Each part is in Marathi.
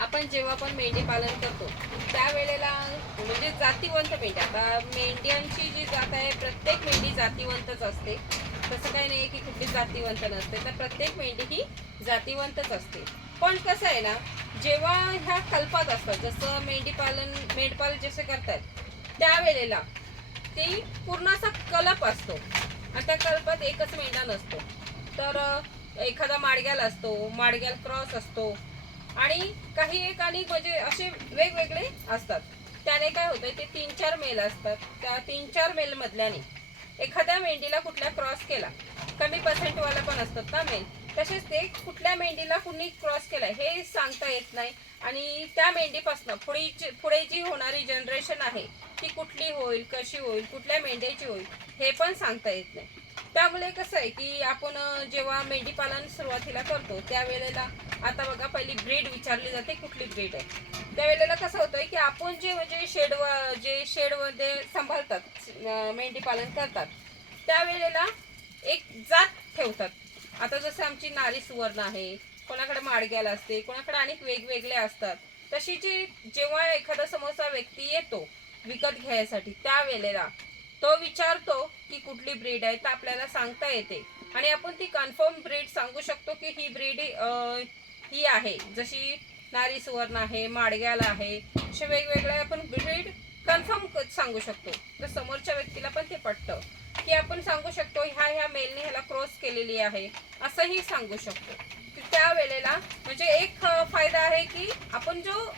आपण जेव्हा पण मेंढी पालन करतो त्यावेळेला म्हणजे जातीवंत मेंढ्या, आता मेंढ्यांची जी जात आहे प्रत्येक मेंढी जातीवंतच असते. तसं काही नाही की कुठली जातीवंत नसते, तर प्रत्येक मेंढी ही जातीवंतच असते. पण कसं आहे ना, जेव्हा ह्या कल्पात असतात, जसं मेंढी पालन मेंढपाल जसे करतात त्यावेळेला ती पूर्ण असा कलप असतो आणि त्या कल्पात एकच मेंढा नसतो. तर एखादा माडग्याल असतो, माडग्याल क्रॉस असतो आणि काही एक आणि म्हणजे असे वेगवेगळे असतात. त्याने काय होतं, ते 3-4 मेल असतात. त्या 3-4 मेल मधल्याने एखाद्या मेंढीला कुठल्या क्रॉस केला, कमी पर्सेंटवाला पण असतात ना मेल, तसेच ते कुठल्या मेंढीला कुणी क्रॉस केला हे सांगता येत नाही. आणि त्या मेंढीपासून पुढे जी होणारी जनरेशन आहे ती कुठली होईल, कशी होईल, कुठल्या मेंढ्याची होईल हे पण सांगता येत नाही. त्यामुळे कसं आहे की आपण जेव्हा मेंढी पालन सुरुवातीला करतो त्यावेळेला आता बघा पहिली ब्रीड विचारली जाते कुठली ब्रीड आहे. त्यावेळेला कसं होतंय की आपण जे म्हणजे जे शेडमध्ये सांभाळतात, मेंढी पालन करतात त्यावेळेला एक जात ठेवतात. आता जसं आमची नारी सुवर्ण आहे, कोणाकडे माडग्याल असते, कोणाकडे अनेक वेगवेगळे असतात. तशी जी जेव्हा एखादा समोरचा व्यक्ती येतो विकत घ्यायसाठी त्यावेळेला तो विचारतो की कुठली ब्रीड आहे, तर आपल्याला सांगता येते आणि आपण ती कन्फर्म ब्रीड सांगू शकतो की ही ब्रीड ही आहे. जशी नारी सुवर्ण आहे, माडग्याल आहे, असे वेगवेगळे आपण ब्रीड कन्फर्म सांगू शकतो. तर समोरच्या व्यक्तीला पण ते पटतं की आपण सांगू शकतो ह्या ह्या मेलने ह्याला क्रॉस केलेली आहे असंही सांगू शकतो. त्यावेळेला म्हणजे एक फायदा आहे की आपण जो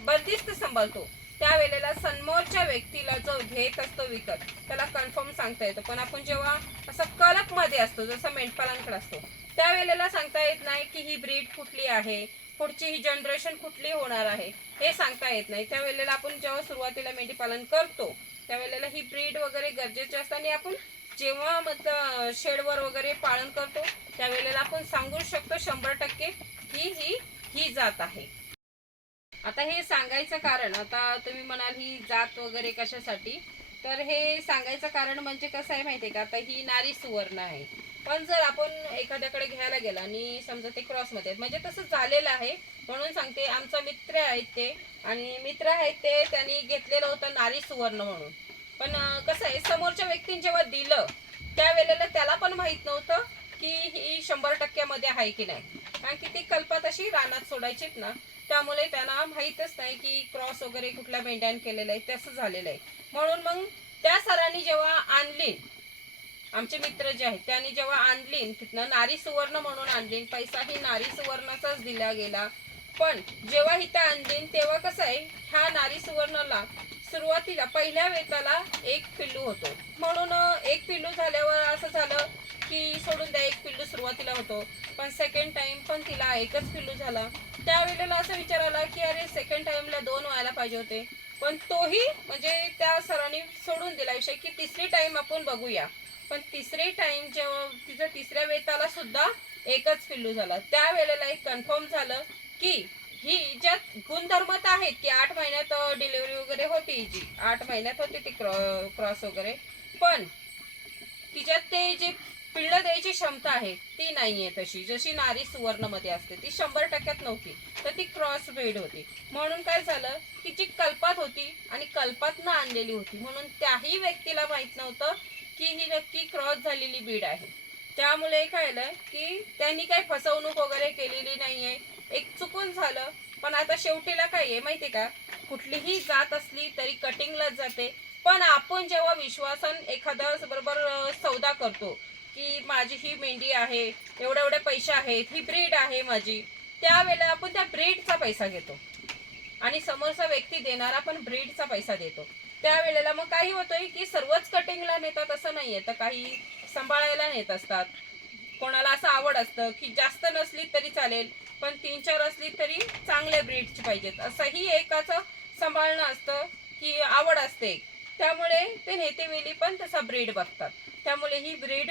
बंदिस्त सांभाळतो त्यावेळेला समोरच्या व्यक्तीला जो घेत असतो विकत त्याला कन्फर्म सांगता येतं. पण आपण जेव्हा असं कलप मध्ये असतो जसं मेंढपालांकडे असतो त्यावेळेला सांगता येत नाही की ही ब्रीड कुठली आहे, पुढची ही जनरेशन कुठली होणार आहे हे सांगता येत नाही. त्यावेळेला आपण जेव्हा सुरुवातीला मेंढी पालन करतो त्यावेळेला ही ब्रीड वगैरे गरजेची असते आणि आपण जेव्हा मतलब शेडवर वगैरे पालन करतो त्यावेळेला आपण सांगू शकतो 100% ही जात आहे. आता हे सांगायचं कारण, आता तुम्ही म्हणाल ही जात वगैरे कशासाठी, तर हे सांगायचं कारण म्हणजे कसं आहे माहिती आहे का, आता ही नारी सुवर्ण आहे. पण जर आपण एखाद्याकडे घ्यायला गेला आणि समजा ते क्रॉसमध्ये म्हणजे तसं झालेलं आहे म्हणून सांगते. आमचा मित्र आहेत ते आणि मित्र आहेत ते त्यांनी घेतलेलं होतं नारी सुवर्ण म्हणून. पण कसं आहे समोरच्या व्यक्तीने जेव्हा दिलं त्यावेळेला त्याला पण माहित नव्हतं की ही 100% मध्ये आहे की नाही, कारण की ती कल्पात अशी रानात सोडायचीत ना, त्यामुळे त्यांना माहीतच नाही की क्रॉस वगैरे कुठल्या मेंढ्याने केलेलं आहे, तसं झालेलं आहे. म्हणून मग त्या सरांनी जेव्हा आणली, आमचे मित्र जे आहेत त्यांनी जेव्हा आणली तिथनं नारी सुवर्ण म्हणून आणली, पैसाही नारी सुवर्णाचाच दिला गेला. पण जेव्हा इथं आणली तेव्हा कसं आहे, ह्या नारी सुवर्णला सुरुवातीला पहिल्या वेताला एक पिल्लू होतो. म्हणून एक पिल्लू झाल्यावर असं झालं की सोडून द्या, एक पिल्लू सुरुवातीला होतो. पण सेकंड टाइम पण तिला एकच पिल्लू झाला. त्यावेळेला असं विचार आला की अरे सेकंड टाइमला 2 व्हायला पाहिजे होते. पण तोही म्हणजे त्या सरांनी सोडून दिला विषय की तिसरी टाइम आपण बघूया. पण तिसरी टाइम जेव्हा तिचं तिसऱ्या वेताला सुद्धा एकच पिल्लू झाला. त्यावेळेला एक कन्फर्म झालं की ही ज्यात गुणधर्मत आहेत की 8 महिन्यात डिलिव्हरी वगैरे होती, हिची 8 महिन्यात होती ती क्रॉस वगैरे, पण तिच्यात ते जे पिल्ल द्यायची क्षमता आहे ती नाहीये तशी जशी नारी सुवर्ण मध्ये असते. ती 100% नव्हती, तर ती क्रॉस ब्रीड होती. म्हणून काय झालं की जी कल्पात होती आणि कल्पातनं आणलेली होती म्हणून त्याही व्यक्तीला माहित नव्हतं की ही नक्की क्रॉस झालेली ब्रीड आहे. त्यामुळे काय झालं की त्यांनी काही फसवणूक वगैरे केलेली नाहीये, एक चुकून झालं. पण आता शेवटीला काय आहे माहितीये का, कुठलीही जात असली तरी कटिंगलाच जाते. पण आपण जेव्हा विश्वासन एखाद्या बरोबर सौदा करतो की माझी ही मेंढी आहे, एवढे एवढे पैसे आहेत, ही ब्रीड आहे माझी, त्यावेळेला आपण त्या ब्रीडचा पैसा घेतो आणि समोरचा व्यक्ती देणारा पण ब्रीडचा पैसा देतो. त्यावेळेला मग काही होतंय की सर्वच कटिंगला नेतात असं नाहीये, तर काही सांभाळायला नेत असतात. कोणाला असं आवड असतं की जास्त नसली तरी चालेल पण 3-4 असली तरी चांगल्या ब्रीडची पाहिजेत, असंही एकाचं सांभाळणं असतं की आवड असते. त्यामुळे ते नेते वेली पण तसा ब्रीड बघतात. त्यामुळे ही ब्रीड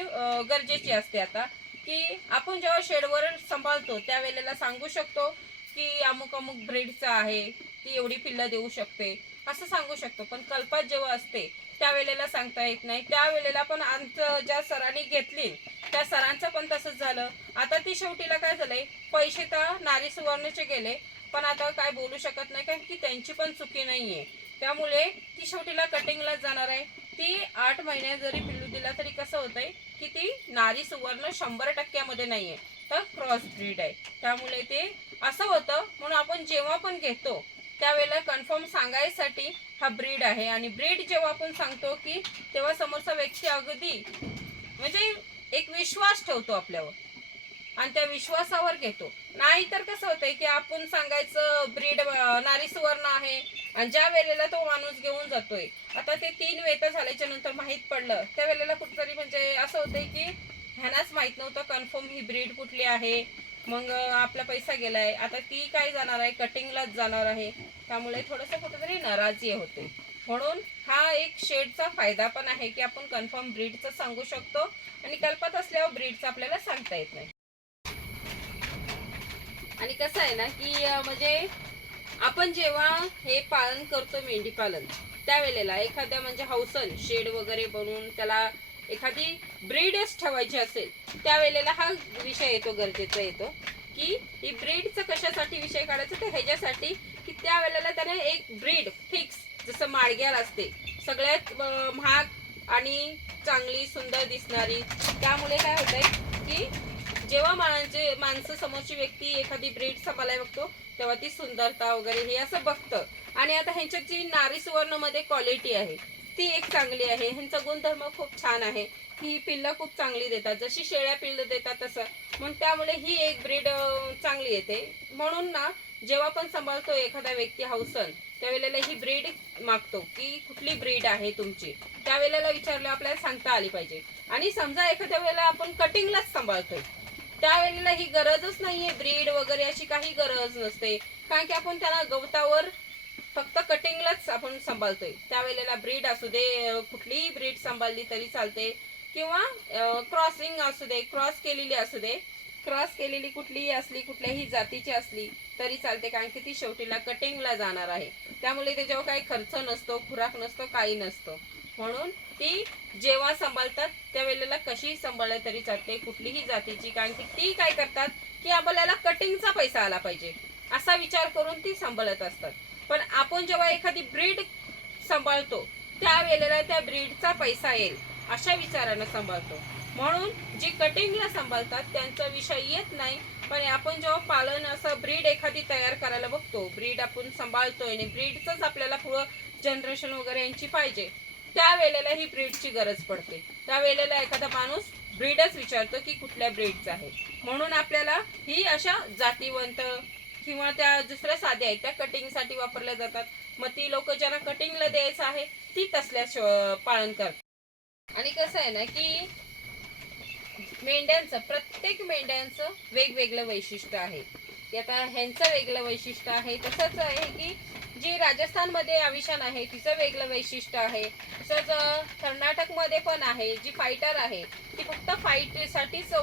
गरजेची असते. आता की आपण जेव्हा शेडवर सांभाळतो त्यावेळेला सांगू शकतो की अमुक अमुक ब्रीडचं आहे, ती एवढी पिल्लं देऊ शकते असं सांगू शकतो. पण कल्पात जेव्हा असते त्यावेळेला सांगता येत नाही. त्यावेळेला पण आमचं ज्या सरांनी घेतली त्या सरांचं पण तसंच झालं. आता ती शेवटीला काय झालंय, पैसे तर नारी सुवर्णचे गेले पण आता काय बोलू शकत नाही कारण की त्यांची पण चुकी नाही आहे. त्यामुळे ती शेवटीला कटिंगलाच जाणार आहे. ती 8 महिने जरी पिल्लू दिला तरी कसं होतंय की ती नारी सुवर्ण 100% नाही आहे, तर क्रॉस ब्रीड आहे. त्यामुळे ते असं होतं. म्हणून आपण जेव्हा पण घेतो त्यावेळेला कन्फर्म सांगायसाठी हा ब्रीड आहे. आणि ब्रीड जेव्हा आपण सांगतो की तेव्हा समोरचा व्यक्ती अगदी म्हणजे एक विश्वास ठेवतो आपल्यावर आणि त्या विश्वासावर घेतो. नाही तर कसं होतंय की आपण सांगायचं ब्रीड नारी सुवर्ण आहे आणि ज्या वेळेला तो माणूस घेऊन जातोय, आता ते 3 वेत झाल्याच्या नंतर माहीत पडलं त्या वेळेला कुठतरी म्हणजे असं होतंय की ह्यानाच माहीत नव्हतं कन्फर्म ही ब्रीड कुठली आहे. मग आपला पैसा गेलाय. आता ती काय जाणार आहे, कटिंगलाच जाणार आहे. त्यामुळे थोडंसं कुठेतरी नाराजी होते. म्हणून हा एक शेडचा फायदा पण आहे की आपण कन्फर्म ब्रीडचं सांगू शकतो आणि कल्पत असल्यावर ब्रीडचं आपल्याला सांगता येत नाही. आणि कसं आहे ना की म्हणजे आपण जेव्हा हे पालन करतो मेंढी पालन त्यावेळेला एखाद्या म्हणजे हौसन शेड वगैरे बनवून त्याला एखादी ब्रीडच ठेवायची असेल त्यावेळेला हा विषय येतो, गरजेचा येतो की ही ब्रीडचं कशासाठी विषय काढायचा, तर ह्याच्यासाठी की त्यावेळेला त्याने एक ब्रीड फिक्स, जसं माडग्याल असते सगळ्यात महाग आणि चांगली सुंदर दिसणारी. त्यामुळे काय होतंय की जेव्हा माणसं समोरची व्यक्ती एखादी ब्रीड सांभाळायला बघतो तेव्हा ती सुंदरता वगैरे हे असं बघतं. आणि आता ह्यांच्यात जी नारी सुवर्ण मध्ये क्वालिटी आहे ती एक चांगली आहे. ह्यांचा गुणधर्म खूप छान आहे की ही पिल्लं खूप चांगली देतात, जशी शेळ्या पिल्लं देतात तसं. मग त्यामुळे ही एक ब्रीड चांगली येते. म्हणून ना जेव्हा पण सांभाळतो एखादा व्यक्ती हौसन त्यावेळेला ही ब्रीड मागतो की कुठली ब्रीड आहे तुमची, त्यावेळेला विचारलं आपल्याला सांगता आली पाहिजे. आणि समजा एखाद्या वेळेला आपण कटिंगलाच सांभाळतोय त्यावेळेला ही गरजच नाहीये, ब्रीड वगैरे अशी काही गरज नसते. कारण की आपण त्याला गवतावर फक्त कटिंगलाच आपण सांभाळतोय. त्यावेळेला ब्रीड असू दे, कुठलीही ब्रीड सांभाळली तरी चालते किंवा क्रॉसिंग असू दे, क्रॉस केलेली असू दे, क्रॉस केलेली कुठलीही असली, कुठल्याही जातीची असली तरी चालते. कारण की ती शेवटीला कटिंगला जाणार आहे. त्यामुळे त्याच्यावर काही खर्च नसतो, खुराक नसतो, काही नसतं. म्हणून ती जेव्हा सांभाळतात त्यावेळेला कशीही सांभाळली तरी चालते, कुठलीही जातीची. कारण की ती काय करतात की आपल्याला कटिंगचा पैसा आला पाहिजे असा विचार करून ती सांभाळत असतात. पण आपण जेव्हा एखादी ब्रीड सांभाळतो त्यावेळेला त्या ब्रीडचा पैसा येईल अशा विचारानं सांभाळतो. म्हणून जी कटिंगला सांभाळतात त्यांचा विषय येत नाही. पण आपण जेव्हा पालन असं ब्रीड एखादी तयार करायला बघतो, ब्रीड आपण सांभाळतोय आणि ब्रीडचंच आपल्याला पुढं जनरेशन वगैरे यांची पाहिजे, त्यावेळेला ही ब्रीडची गरज पडते. त्यावेळेला एखादा माणूस ब्रीडच विचारतो की कुठल्या ब्रीडचा आहे. म्हणून आपल्याला ही अशा जातीवंत किंवा त्या दुसऱ्या साध्या आहेत त्या कटिंगसाठी वापरल्या जातात. मग ती लोक ज्यांना कटिंगला द्यायचं आहे ती तसल्या पालन करतात. आणि कसं आहे ना की मेंढ्यांचं, प्रत्येक मेंढ्यांचं वेगवेगळं वैशिष्ट्य आहे. आता ह्यांचं वेगळं वैशिष्ट्य आहे. तसंच आहे की जी राजस्थानमध्ये आविशान आहे तिचं वेगळं वैशिष्ट्य आहे. तसंच कर्नाटकमध्ये पण आहे जी फायटर आहे ती फक्त फाईटसाठीच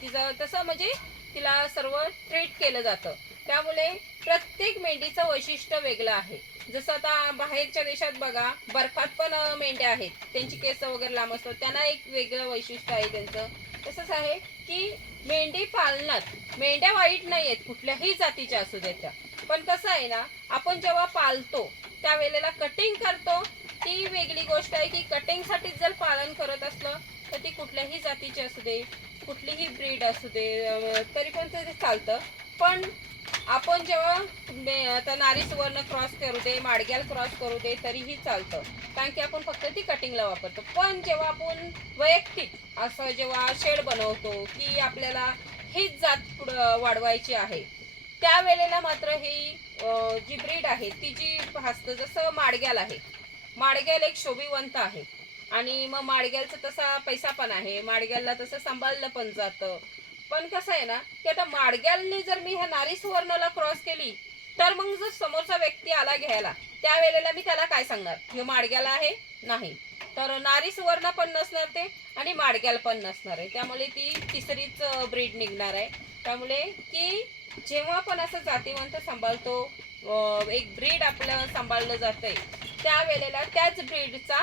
तिचं तसं म्हणजे तिला सर्व ट्रीट केलं जातं. त्यामुळे प्रत्येक मेंढीचं वैशिष्ट्य वेगळं आहे. जसं आता बाहेरच्या देशात बघा बर्फात पण मेंढ्या आहेत, त्यांची केस वगैरे लांब असतात, त्यांना एक वेगळं वैशिष्ट्य आहे त्यांचं. तसंच आहे की मेंढी पालनात मेंढ्या वाईट नाही आहेत, कुठल्याही जातीच्या असू देत त्या. पण कसं आहे ना आपण जेव्हा पालतो त्यावेळेला कटिंग करतो ती वेगळी गोष्ट आहे की कटिंगसाठी जर पालन करत असलं तर ती कुठल्याही जातीची असू दे, कुठलीही ब्रीड असू दे तरी पण ते चालतं. पण आपण जेव्हा आता नारी सुवर्ण क्रॉस करू दे, माडग्याल क्रॉस करू दे तरीही चालतं. कारण की आपण फक्त ती कटिंगला वापरतो. पण जेव्हा आपण वैयक्तिक असं जेव्हा शेड बनवतो की आपल्याला हीच जात पुढं वाढवायची आहे त्यावेळेला मात्र ही जी ब्रीड आहे ती जी असतं, जसं माडग्याल आहे, माडग्याल एक शोभिवंत आहे आणि मग माडग्यालचा तसा पैसा पण आहे, माडग्यालला तसं सांभाळलं पण जातं. पण कसं आहे ना की आता माडग्यालने जर मी ह्या नारी सुवर्णला क्रॉस केली तर मग जर समोरचा व्यक्ती आला घ्यायला त्यावेळेला मी त्याला काय सांगणार, हे माडग्याल आहे नाही, तर नारी सुवर्ण पण नसणार ते आणि माडग्याल पण नसणार आहे. त्यामुळे ती तिसरीच ब्रीड निघणार आहे. त्यामुळे की जेव्हा पण असं जातीवंत सांभाळतो, एक ब्रीड आपलं सांभाळलं जातंय त्यावेळेला त्याच ब्रीडचा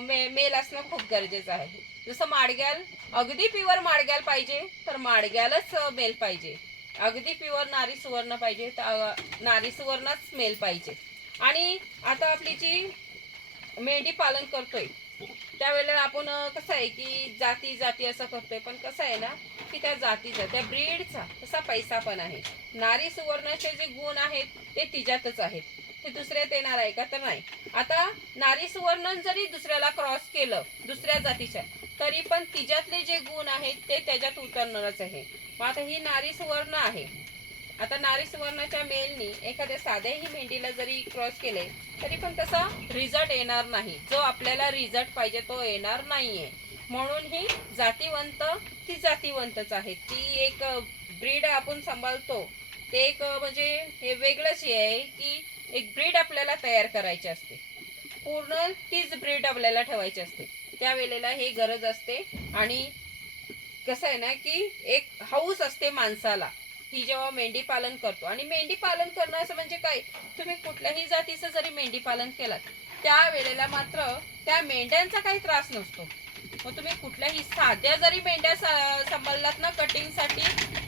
मेल असणं खूप गरजेचं आहे. जसं माडग्याल अगदी प्युअर माडग्याल पाहिजे तर माडग्यालच मेल पाहिजे. अगदी प्युअर नारी सुवर्ण पाहिजे, नारी सुवर्णच मेल पाहिजे. आणि आता आपली जी मेंढी पालन करतोय त्यावेळेला आपण कसं आहे की जाती जाती असं करतोय, पण कसं आहे ना की त्या जातीचा त्या ब्रीडचा तसा पैसा पण आहे. नारी सुवर्णाचे जे गुण आहेत ते तिच्यातच आहेत, ते दुसऱ्यात येणार आहे का? तर नाही. आता नारी सुवर्ण जरी दुसऱ्याला क्रॉस केलं दुसऱ्या जातीच्या, तरी पण तिच्यातले जे गुण आहेत ते त्याच्यात उतरणारच आहे. मग आता ही नारी सुवर्ण आहे, आता नारी सुवर्णाच्या मेलनी एखाद्या साध्याही मेंढीला जरी क्रॉस केले तरी पण तसा रिझल्ट येणार नाही, जो आपल्याला रिझल्ट पाहिजे तो येणार नाहीये. म्हणून ही जातीवंत ती जातीवंतच आहे. ती एक ब्रीड आपण सांभाळतो ते एक म्हणजे हे वेगळंच हे आहे की एक ब्रीड आपल्याला तयार करायची असते, पूर्ण तीच ब्रीड आपल्याला ठेवायची असते. त्यावेळेला हे गरज असते. आणि कसं आहे ना की एक हाऊस असते माणसाला ही जेव्हा मेंढी पालन करतो. आणि मेंढी पालन करणं असं म्हणजे काय, तुम्ही कुठल्याही जातीचं जरी मेंढी पालन केलं त्यावेळेला मात्र त्या मेंढ्यांचा काही त्रास नसतो. मग तुम्ही कुठल्याही साध्या जरी मेंढ्या सांभाळलात ना कटिंगसाठी,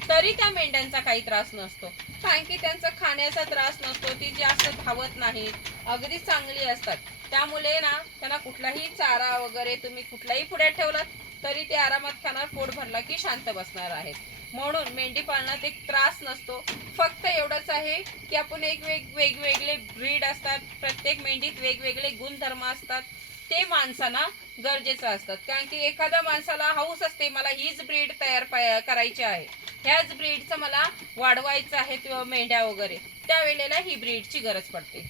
तरी त्या मेंढ्यांचा काही त्रास नसतो, कारण की त्यांचा खाण्याचा त्रास नसतो, ती जास्त धावत नाही, अगदी चांगली असतात. त्यामुळे ना त्यांना कुठलाही चारा वगैरे तुम्ही कुठलाही पुढे ठेवलात तरी ते आरामात खाणार, पोट भरला की शांत बसणार आहेत. म्हणून मेंढी पालनात एक त्रास नसतो. फक्त एवढंच आहे की आपण वेगवेगळे ब्रीड असतात, प्रत्येक मेंढीत वेगवेगळे गुणधर्म असतात, ते माणसांना गरजेचं असतात. कारण की एखाद्या माणसाला हौस असते मला हीच ब्रीड तयार करायची आहे, ह्याच ब्रीडचं मला वाढवायचं आहे मेंढ्या वगैरे, त्यावेळेला ही ब्रीडची गरज पडते.